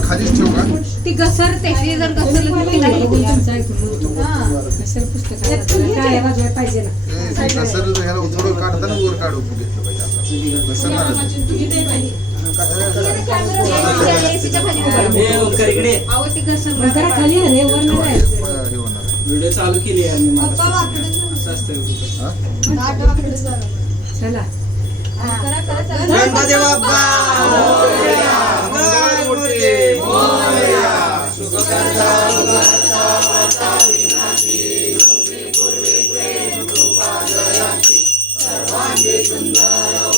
खालीच ठेवू का ती घसरते ती जर घसरली की नाही काय पाहिजे ना हे ह्याला थोडं काढताना वर घेतलं पाहिजे आपल्याला. जरा खाली आहे रे वर नाही जायचं. हे होणार आहे. व्हिडिओ चालू केली आहे आम्ही मागास. असं असतं व्हिडिओ. हा? चला गणपती बाप्पा मंगलमूर्ती. सुंदर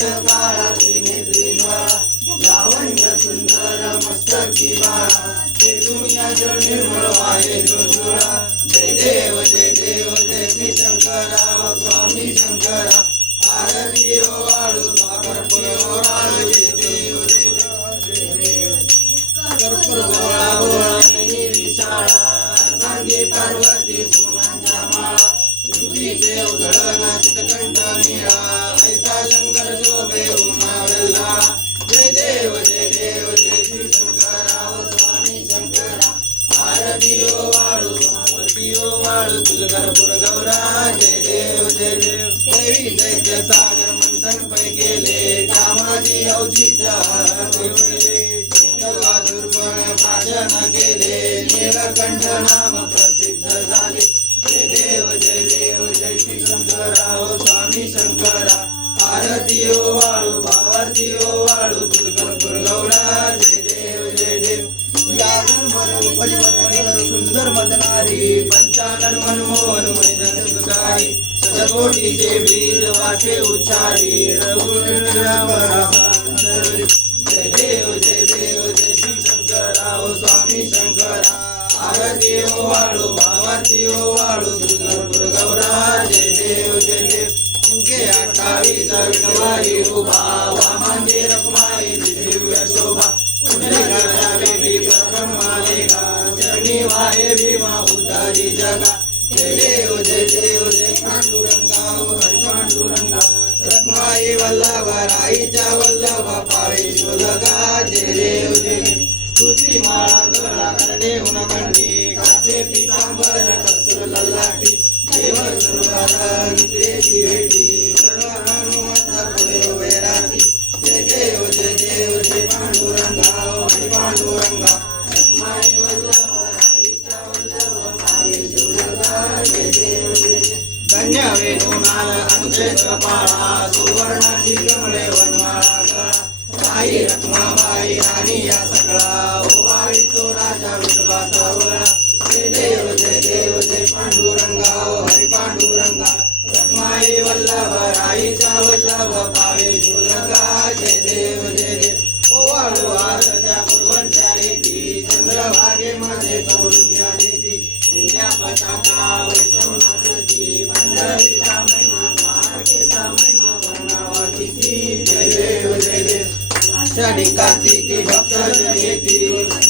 अनंत काळाची नेत्रीला लावण्य सुंदर मस्तकी बाळा हे दुनिया निर्मळ वाहे जोजुळा देव जय देव जय शंकरा स्वामी शंकरा आरती ओ वाळू देव जय देव कर्पूर पार्वती सोनांच्या माळा तुझी देव जळना चितकंठ निळा स्वामी शंकरा. भारतीयो वाळू देओ वाळू गवडाल मदनारी पंचानन मनमोहन सुखारी शतकोटीचे बीज वाचे उच्चारी रघुरामरासांदरी. उतारी जगा जय देव जय देव जय पांडुरंगा ओ हर पांडुरंगा रखमाई वल्लभ राईचा वल्लभ पावेश लगा जय देव जय स्तुति माळा गळा करणे उनकंडी काचे पितांबर कस्तुर लल्लाटी देव सुरवर नित्य भेटी शिवलंगा जय पाळा सुवर्णाची कमळे वनमाळा रखमाबाई राणी या सगळा ओवाळी तो राजा विठोबाचा वळा जय देव जय देव जय पांडुरंगा ओ हरी पांडुरंगा रखमाई वल्लभ राईचा वल्लभ पावे शिवलंगा जय देव जय देव ओवाळू आरत्या पूर्वंच्या येती चंद्रभागेमध्ये सोडून या दिव्या पताका जय देव कार्तिकी भक्तजन येतील.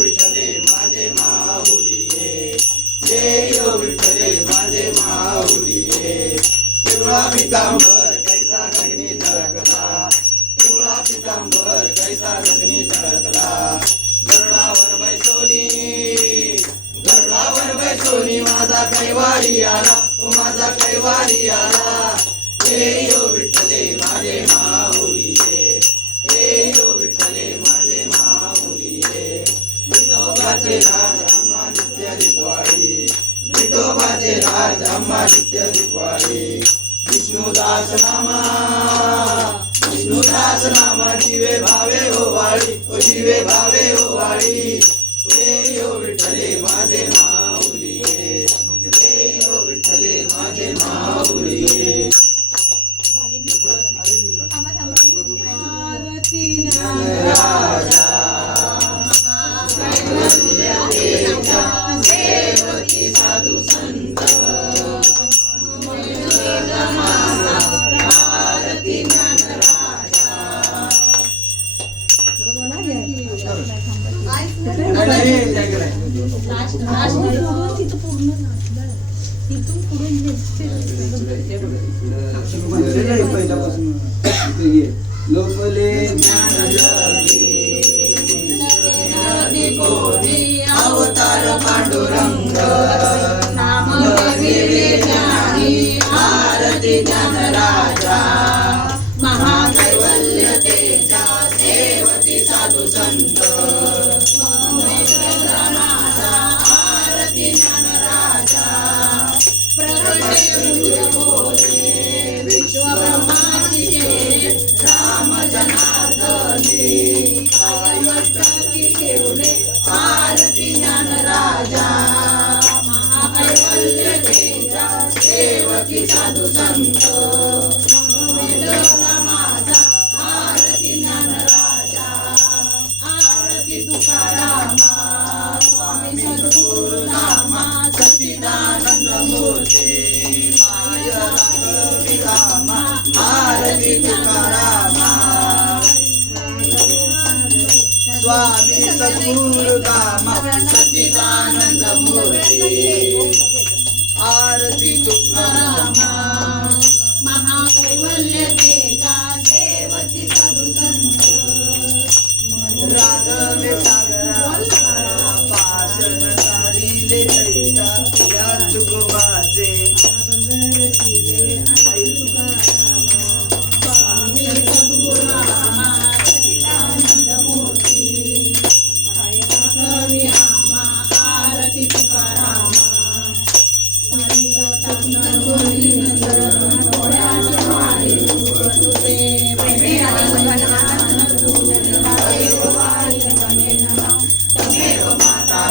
पितांबर कैसा गगनी झळकला पिवळा पितांबर कैसा गगनी झळकला गरुडावर बैसोनी गरुडावर बैसोनी माझा कैवारी आला माझा कैवारी आला हे यो विठ्ठले माझे माऊली हे यो विठ्ठले माझे माऊली ये विठोबाचे राज आम्हा नित्य दिपवाळी विठोबाचे राज आम्हा नित्य दिपवाळी विष्णुदास नामा विष्णुदास नामा जीवे भावे हो वाळी ओ जीवे भावे हो वाळी हे यो विठ्ठले माझे अवतार पांडुरंग रंग आरती तुकारामा स्वामी सद्गुरु धामा सच्चिदानंद मूर्ती। आरती तुकारामा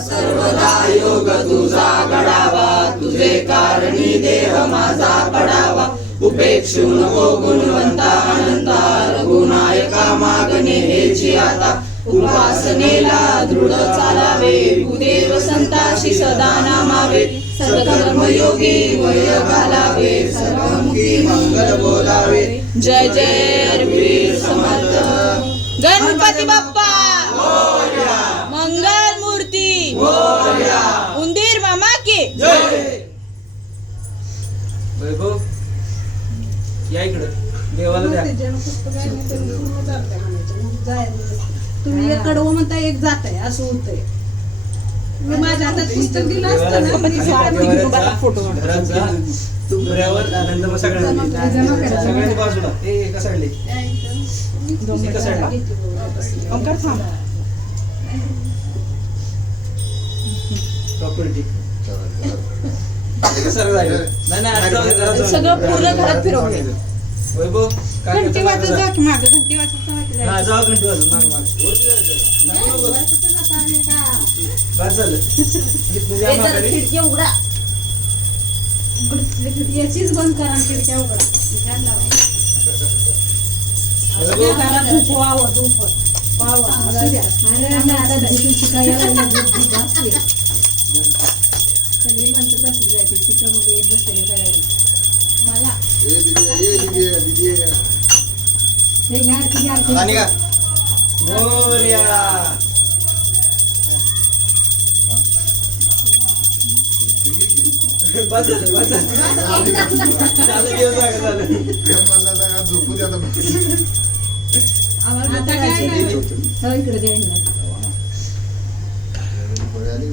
सर्वदा योग तुझा घडावा. तुझे कारणी देह माझा पडावा. उपेक्षू नको गुणवंता अनंता रघुनायका मागणे हेची आता. उपासनेला दृढ चालावे. भूदेव संताशी सदा नामावे. सत्कर्मयोगी वय घालावे. सर्वमुखी मंगल बोलावे. जय जय वीर समर्थ. गणपती बाप्पा! मंगल! उंदीर मामा की वैभव या इकडं देवाला द्या तुम्ही एक कडवं म्हणता एक जात आहे असं होतंय मी माझ्या हातात पुस्तक दिलं असतं ना घरात जा तुमऱ्यावर आनंद मग सगळ्यांना सगळ्यांनी बाजूला ए एका साईडले एका साईडला प्रॉपर्टी सगळं जायचं. नाही नाही आता जाऊ दे, जरा जाऊ दे. सगळं पूर्ण घरात फिरवून ये. वैभव काय घंटी करतो? वाजत जा की मागे घंटी वाजत जा. हा जाऊ घंटी वाजून माग माग नाही, नको. बस झालं इथनं जा ए, जरा माघारी. खिडकी उघडा याचीच बंद करा खिडक्या उघडा फॅन लावा. घरात धूप. अरे आता शिकायला सगळी माणसं तसली जायची तिथं मग येत बसलेले सगळ्यांना मला. हे घ्या आरती घ्या बस झालं बस झालं. झालं झालं झोपू दे आता आता काय नाही. हो, इकडे द्या यांना.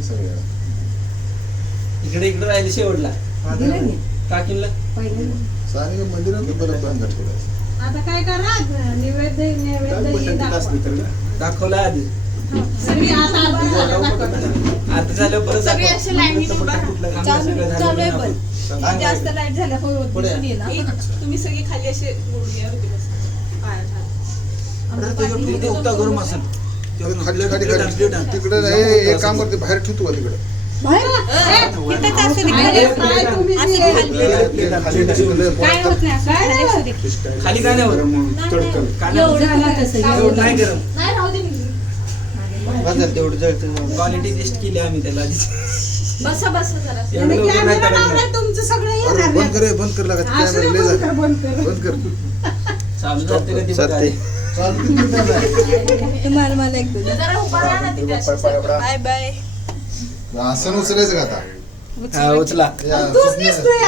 सगळ्या. इकडे इकडे राहिले शेवटला. दिलं की? काकीनला पहिलं साने मंदिरात ठेवलं आता काय करा निवेद्य नैवेद्य दाखवा. दाखवला आधी. सगळी आता झालं परत. जास्त लाइट झाल्या. तुम्ही सगळी खाली असे तिकडे नाही एक काम करते बाहेर ठेवतो तिकडे. काय तुम्ही असं ते- खाली. खाली ठेवलंय. काय होत नाही खाली नाही गरम. राहू दे मी. क्वालिटी टेस्ट केली आम्ही त्याला. बसा बसा जरा. तुमचं सगळं बंद कर बंद कर लागत कॅमेरा बंद कर. बंद चालू जाते? तुम्हाला मला एक. बाय बाय आसन उचलायचं का आता? उचला. या, तूच दिसतोय.